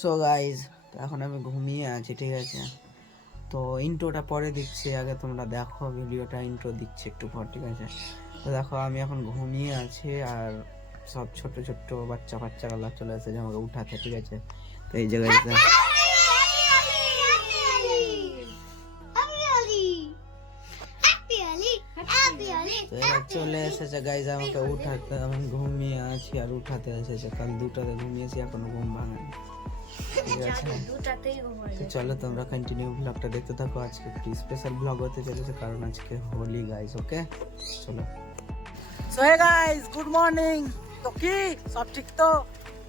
So guys, এখন আমি ঘুমিয়ে আছি, ঠিক আছে। তো ইন্ট্রোটা পরে দিচ্ছি, আগে তোমরা দেখো ভিডিওটা। ইন্ট্রো দিচ্ছি একটু পর, ঠিক আছে। তো দেখো আমি এখন ঘুমিয়ে আছি, আর সব ছোট ছোট বাচ্চা কাচ্চাগুলো চলে এসেছে আমাকে উঠাতে, ঠিক আছে। তো এই জায়গায় চলে এসেছে গাইজ আমাকে উঠাতে। আমি ঘুমিয়ে আছি আর উঠাতে এসেছে। কাল 2টাতে ঘুমিয়েছি, এখনো ঘুম ভাঙেনি, ঠিক আছে। তো চলো তোমরা কন্টিনিউ ব্লগটা দেখতে থাকো। আজকে একটি স্পেশাল ব্লগ হতে চলেছে, কারণ আজকে হোলি গাইজ। ওকে চলো। So hey guys, good morning. তো কি সব ঠিক তো?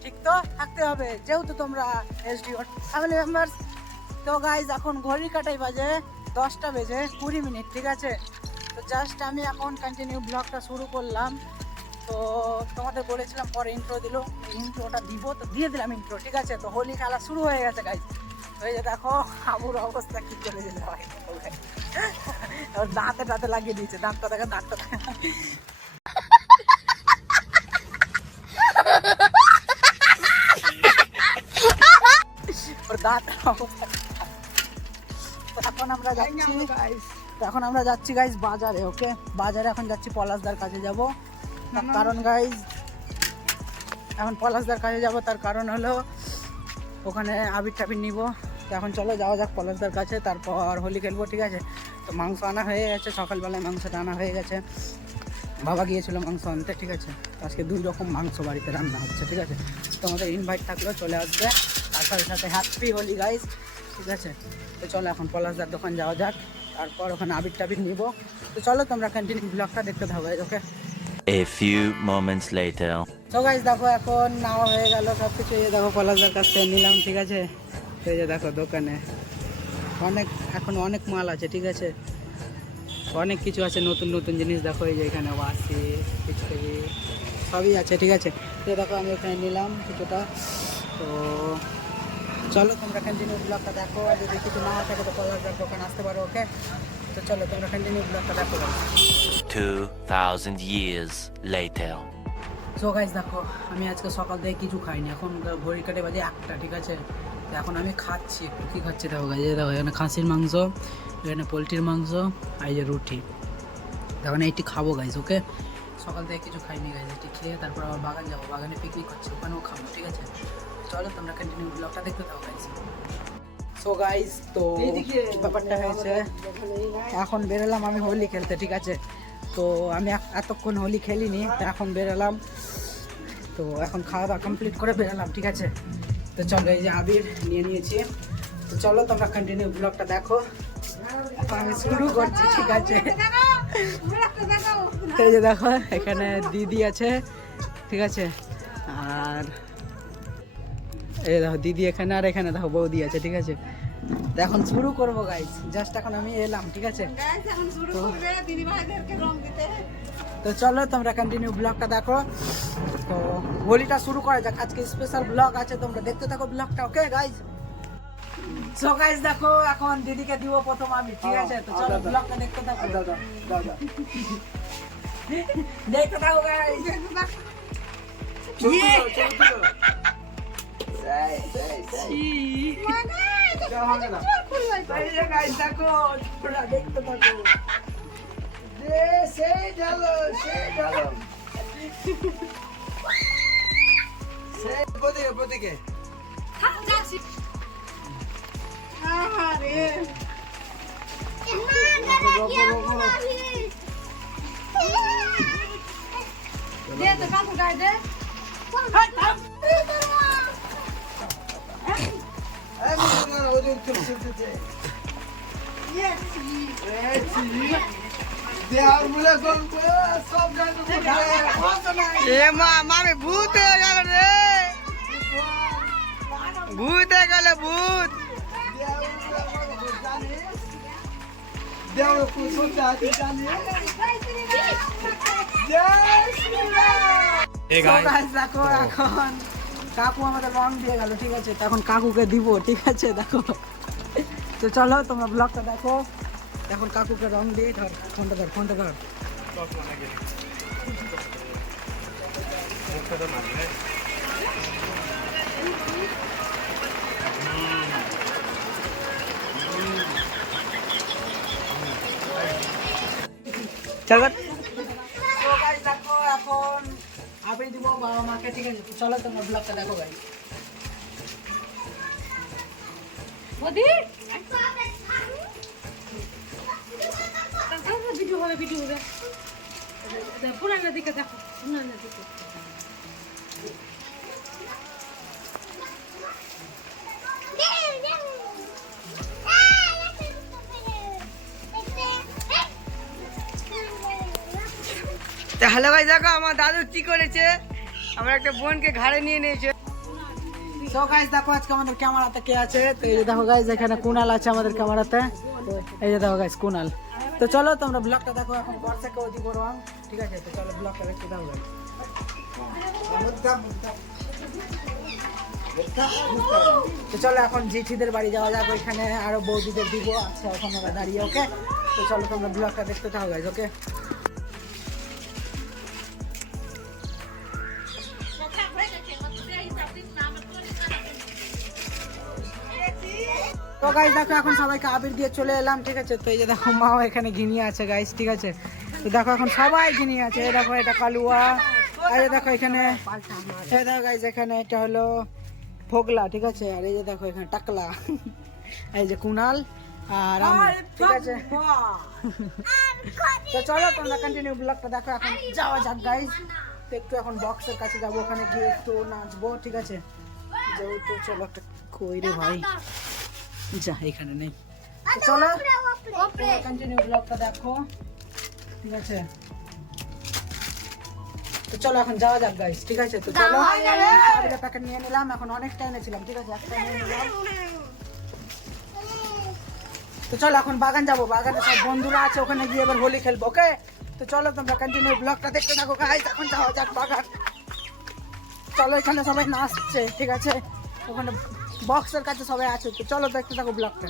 ঠিক তো থাকতে হবে, যেহেতু তোমরা এসডি ফ্যামিলি মেম্বার্স। তো গাইজ এখন ঘড়ি কাটাই বাজে 10টা বেজে 20 মিনিট, ঠিক আছে। তো জাস্ট আমি এখন কন্টিনিউ ব্লগটা শুরু করলাম। তো তোমাদের বলেছিলাম পরে ইন্ট্রো দিল, ইন্ট্রোটা দিব, তো দিয়ে দিলাম ইন্ট্রো, ঠিক আছে। তো হোলি খেলা শুরু হয়ে গেছে গাইজ। তো এই যে দেখো আবুর অবস্থা কি চলে যেতে হয়, দাঁতে দাঁতে লাগিয়ে দিয়েছে। দাঁতটা দেখা, দাঁতটা দেখা, ওর দাঁত অবস্থা। এখন আমরা যাচ্ছি গাইজ বাজারে। ওকে, বাজারে এখন যাচ্ছি, পলাশদার কাছে যাব। কারণ গাইজ এখন পলাশদার কাছে যাব, তার কারণ হলো ওখানে আবির টাবির নিব। তো এখন চলো যাওয়া যাক পলাশদার কাছে, তারপর হোলি খেলবো, ঠিক আছে। তো মাংস আনা হয়ে গেছে, সকালবেলায় মাংসটা আনা হয়ে গেছে। বাবা গিয়েছিল মাংস আনতে, ঠিক আছে। আজকে 2 রকম মাংস বাড়িতে রান্না হচ্ছে, ঠিক আছে। তোমাদের ইনভাইট থাকলেও চলে আসবে, তার সাথে সাথে হ্যাপি হোলি গাইজ, ঠিক আছে। তো চলো এখন পলাশদার দোকান যাওয়া যাক, তারপর ওখানে আবির টাবির নিব। তো চলো তোমরা কন্টিনিউ ব্লগটা দেখতে থাকো, ওকে। A few moments later. তো গাইজ দেখো এখন নেওয়া হয়ে গেল সব কিছু। এই দেখো পলাশদার কাছ থেকে নিলাম, ঠিক আছে। তো এই যে দেখো দোকানে এখন অনেক মাল আছে, ঠিক আছে। অনেক কিছু আছে, নতুন নতুন জিনিস দেখো। এই যে এখানে ওয়াসি পিচকারি সবই আছে, ঠিক আছে। তো দেখো আমি ওখানে নিলাম কিছুটা। তো চলো তোমরা কন্টিনিউ ব্লগটা দেখো, আর যদি কিছু না থাকে তো পলাশদার দোকান আসতে পারো, ওকে। তো চলো তোমরা কন্টিনিউ ব্লগটা দেখো। 2000 years later. সো গাইজ দেখো আমি আজকে সকাল থেকে কিছু খাইনি, এখন ঘড়ি কাটে বাজে 1টা, ঠিক আছে। তো এখন আমি খাচ্ছি একটু। কী খাচ্ছি দেখো গাইজ, দেখো এখানে খাসির মাংস, এখানে পোলট্রির মাংস, আর এই যে রুটি। এখন এইটি খাবো গাইজ, ওকে। সকাল থেকে কিছু খাইনি গাইজ, এটি খেয়ে তারপর আবার বাগান যাবো, বাগানে পিকনিক হচ্ছে, ওখানেও খাবো, ঠিক আছে। চলো তোমরা কন্টিনিউ ব্লগটা দেখতে থাকো গাইজ। সো গাইজ তো ব্যাপারটা হয়েছে, এখন বেরোলাম আমি হোলি খেলতে, ঠিক আছে। তো আমি এতক্ষণ হোলি খেলিনি, তো এখন বেরোলাম। তো এখন খাওয়া দাওয়া কমপ্লিট করে বেরোলাম, ঠিক আছে। তো চলো এই যে আবির নিয়ে নিয়েছি। তো চলো তোমরা কন্টিনিউ ব্লগটা দেখো, এখন আমি শুরু করছি, ঠিক আছে। এই যে দেখো এখানে দিদি আছে, ঠিক আছে। আর এই দেখো দিদি এখানে, আর এখানে দেখো বৌদি আছে, ঠিক আছে। তো এখন শুরু করবো গাইজ, জাস্ট এখন আমি এলাম, ঠিক আছে। তো চলো তোমরা কন্টিনিউ ব্লগটা দেখো। তো হোলিটা শুরু করা যাক, আজকে স্পেশাল ব্লগ আছে, তোমরা দেখতে থাকো ব্লগটা, ওকে গাইজ। সো গাইজ দেখো এখন দিদিকে দিব প্রথম আমি, ঠিক আছে। তো চলো ব্লগটা দেখতে থাকো, দেখতে থাকো গাইজ। দেখো তোমরা দেখতে থাকো। সেই ঢালো, সেই ঢালো, সেই প্রতীকে মামি ভূত হয়ে গেল রে, ভূত হয়ে গেল, ভূত। দেখো এখন কাকু আমাদের রং দিয়ে গেল, ঠিক আছে। তখন কাকুকে দিব, ঠিক আছে। দেখো তো চলো তোমরা ব্লগটা দেখো, এখন কাকুকে রং দিয়ে। ধর ফোনটা ধর, ফোনটা ধর। চলো তো গাইস দেখো এখন আবির দিব বাবা মাকে, ঠিক আছে? তো চলো তোমরা ব্লগটা দেখো গাইস। বদি ভিডিও হবে পুরানো দিকে দেখো, পুরানো দিকে। হ্যালো ভাই, দেখো আমার দাদু কি করেছে, আমার একটা বোনকে ঘাড়ে নিয়ে নিয়েছে। তো গাইস দেখো আজকে আমাদের ক্যামেরাতে কে আছে, তো এই যে দেখো গাইস এখানে কুনাল আছে আমাদের ক্যামেরাতে, এই যে দেখো গাইস কুনাল। তো চলো তোমরা ব্লগটা দেখো, এখন বর্ষাকে ওদি করো, ঠিক আছে? তো চলো ব্লগটা দেখতে দাও গাইস। তো চলো এখন জিঠিদের বাড়ি যাওয়া যাক, ওইখানে আরো বৌদিদের দিব, আচ্ছা এখন ওরা দাঁড়িয়ে, ওকে? তো চলো তোমরা ব্লগটা দেখতে থাকো গাইস, ওকে? তো গাইস দেখো এখন সবাইকে আবির দিয়ে চলে এলাম, ঠিক আছে? তো এই যে দেখো মাও এখানে ঘিনিয়ে আছে গাইস, ঠিক আছে? তো দেখো এখন সবাই ঘিনিয়ে আছে, এই দেখো এটা কালুয়া, আর এই দেখো এখানে, এই দেখো গাইস এখানে এটা হলো ফোগলা, ঠিক আছে? আর এই যে দেখো এখানে টাকলা, এই যে কুনাল আর আমি, ঠিক আছে? তো চলো তোমরা কন্টিনিউ ব্লগটা দেখো, এখন যাওয়া যাক গাইস। তো একটু এখন বক্সের কাছে যাবো, ওখানে গিয়ে একটু নাচবো, ঠিক আছে? যেহেতু চলো একটা কই রে ভাই, যা এখানে নেই। তো চলো কন্টিনিউ ব্লগটা দেখো, ঠিক আছে? তো চলো এখন যাওয়া যাক গাইস, ঠিক আছে? তো চলো আবিরের প্যাকেট নিয়ে নিলাম, এখন অনেকটা এনেছিলাম, ঠিক আছে? একটা নিয়ে নিলাম। তো চলো এখন বাগান যাবো, বাগানে সব বন্ধুরা আছে, ওখানে গিয়ে এবার হোলি খেলবো, ওকে? তো চলো তোমরা কন্টিনিউ ব্লগটা দেখতে থাকো গাইস, এখন যাওয়া যাক বাগান। চলো এখানে সবাই নাচছে, ঠিক আছে? ওখানে বক্সের কাছে সবাই আছে, তো চলো দেখতে থাকো ব্লগটা।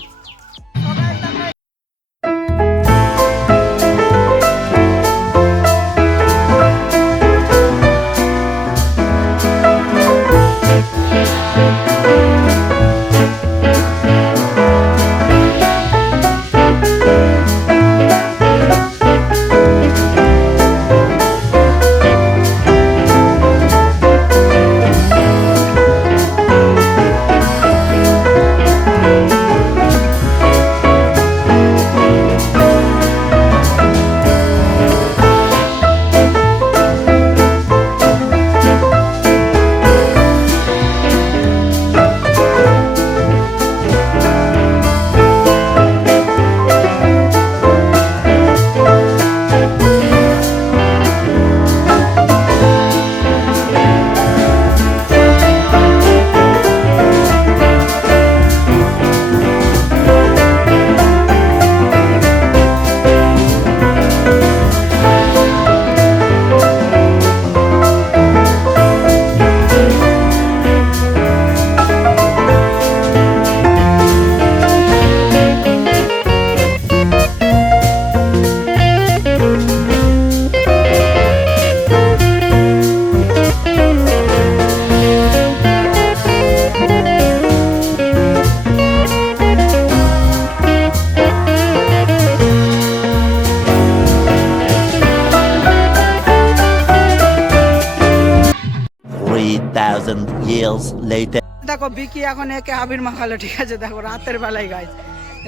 years later. দেখো বিকি এখন একে আবির মাখালো, ঠিক আছে? দেখো রাতের বেলায় গাইজ,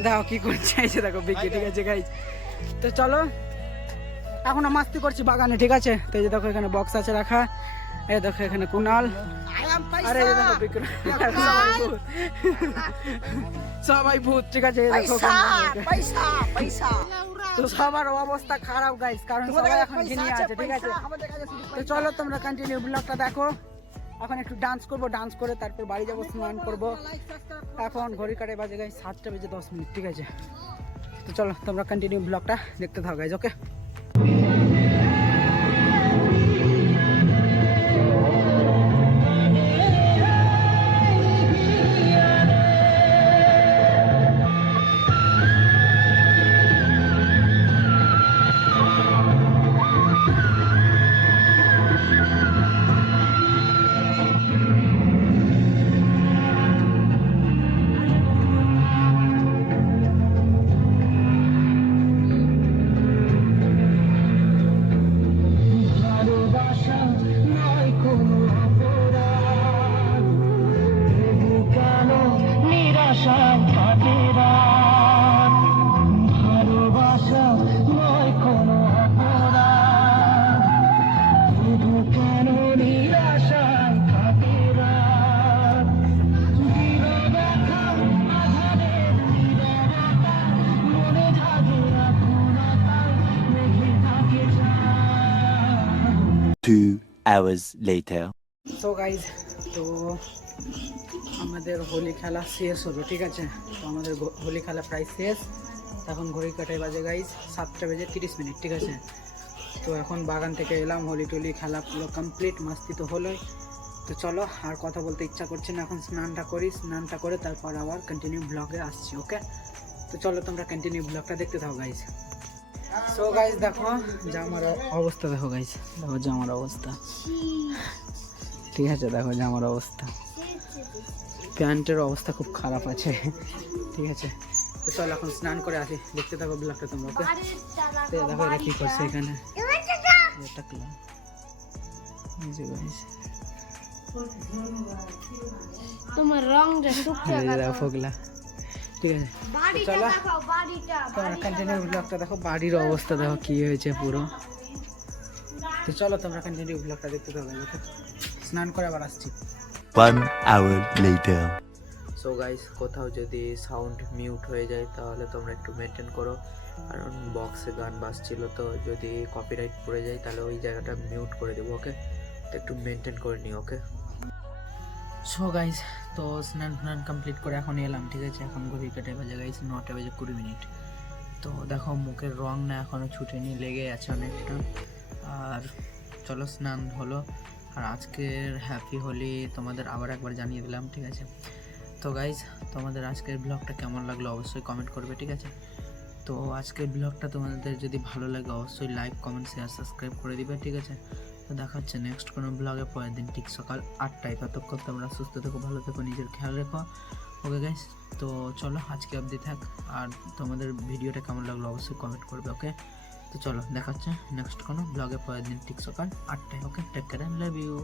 দেখো কি করছে, এই যে দেখো বিকি, ঠিক আছে গাইজ? তো চলো এখন মাস্তি করছি বাগানে, ঠিক আছে? তো এই যে দেখো এখানে বক্স আছে রাখা, এই দেখো এখানে কুনাল, আরে এই যে দেখো বিক্রম, সবাই ভূত, ঠিক আছে? এই দেখো তো সবার অবস্থা খারাপ গাইজ, কারণ সবাই এখন ঘিনিয়ে আছে, ঠিক আছে? তো চলো তোমরা কন্টিনিউ ব্লগটা দেখো, এখন একটু ডান্স করবো, ডান্স করে তারপর বাড়ি যাবো, স্নান করবো। এখন ঘড়ি কাটে বাজে গাইজ 7:10, ঠিক আছে? তো চলো তোমরা কন্টিনিউ ব্লগটা দেখতে থাকো গাইজ, ওকে? আশায় কাটে রাত, ভালোবাসা নয় কোনো অপরাধ, তবু কেন নিরাশায় কাটে রাত, নীরবতা আধারের নীরবতা, মনে থাকে আকুলতায় মেঘে থাকে চাঁদ। 2 hours later. সো গাইজ, তো আমাদের হোলি খেলা শেষ হলো, ঠিক আছে। তো আমাদের হোলি খেলা প্রায় শেষ। এখন ঘড়ি কাটায় বাজে গাইজ 7:30, ঠিক আছে। তো এখন বাগান থেকে এলাম, হোলি টোলি খেলা পুরো কমপ্লিট, মাস্তি তো হলোই। তো চলো, আর কথা বলতে ইচ্ছা করছে না, এখন স্নানটা করি, স্নানটা করে তারপর আবার কন্টিনিউ ব্লগে আসছি, ওকে। তো চলো তোমরা কন্টিনিউ ব্লগটা দেখতে থাকো গাইজ। সো গাইজ দেখো জামার অবস্থা, দেখো গাইজ, দেখো জামার অবস্থা, ঠিক আছে। দেখো জামার অবস্থা, প্যান্টের অবস্থা খুব খারাপ আছে, ঠিক আছে। তো চল এখন স্নান করে আসি, দেখতে থাকো ব্লগটা তোমরা, ওকে। তো দেখো এটা কি করছে এখানে, টাকলা, এই যে গাইস, তোমার রংটা শুকিয়ে এই যে গেছে। দেখো ফোগলা, ঠিক আছে। বাড়িটা চলো দেখাও, বাড়িটা। তোমরা কন্টিনিউ ব্লগটা দেখো, বাড়ির অবস্থা দেখো কি হয়েছে পুরো। তো চলো তোমরা কন্টিনিউ ব্লগটা দেখতে থাকো, ওকে। স্নান করে আবার আসছি। 1 hour later. সো গাইস, কোথাও যদি সাউন্ড মিউট হয়ে যায় তাহলে তোমরা একটু মেনটেন করো, কারণ বক্সে গান বাজছিল, তো যদি কপিরাইট পড়ে যায় তাহলে ওই জায়গাটা মিউট করে দেবো, ওকে। তো একটু মেনটেন করে নিও, ওকে। সো গাইস, তো স্নান কমপ্লিট করে এখন এলাম, ঠিক আছে। এখন ঘড়ি কাটে বাজে গাইস 9:20। তো দেখো মুখের রং না এখনও ছুটেনি, লেগে আছে অনেকটা। আর চলো স্নান হলো, আর আজকের হ্যাপি হোলি তোমাদের আবার একবার জানিয়ে দিলাম, ঠিক আছে। তো গাইজ, তোমাদের আজকের ব্লগটা কেমন লাগলো অবশ্যই কমেন্ট করবে, ঠিক আছে। তো আজকের ব্লগটা তোমাদের যদি ভালো লাগে অবশ্যই লাইক, কমেন্ট, শেয়ার, সাবস্ক্রাইব করে দিবে, ঠিক আছে। তো দেখা হচ্ছে নেক্সট কোনো ব্লগে পরের দিন ঠিক সকাল 8টায়। ততক্ষণ তোমরা সুস্থ থেকো, ভালো থেকো, নিজের খেয়াল রেখো, ওকে গাইজ। তো চলো আজকে অবধি থাক, আর তোমাদের ভিডিওটা কেমন লাগলো অবশ্যই কমেন্ট করবে, ওকে। তো চলো দেখা হচ্ছে নেক্সট কোনো ব্লগে পরের দিন ঠিক সকাল 8টায়, okay. Take care, love you.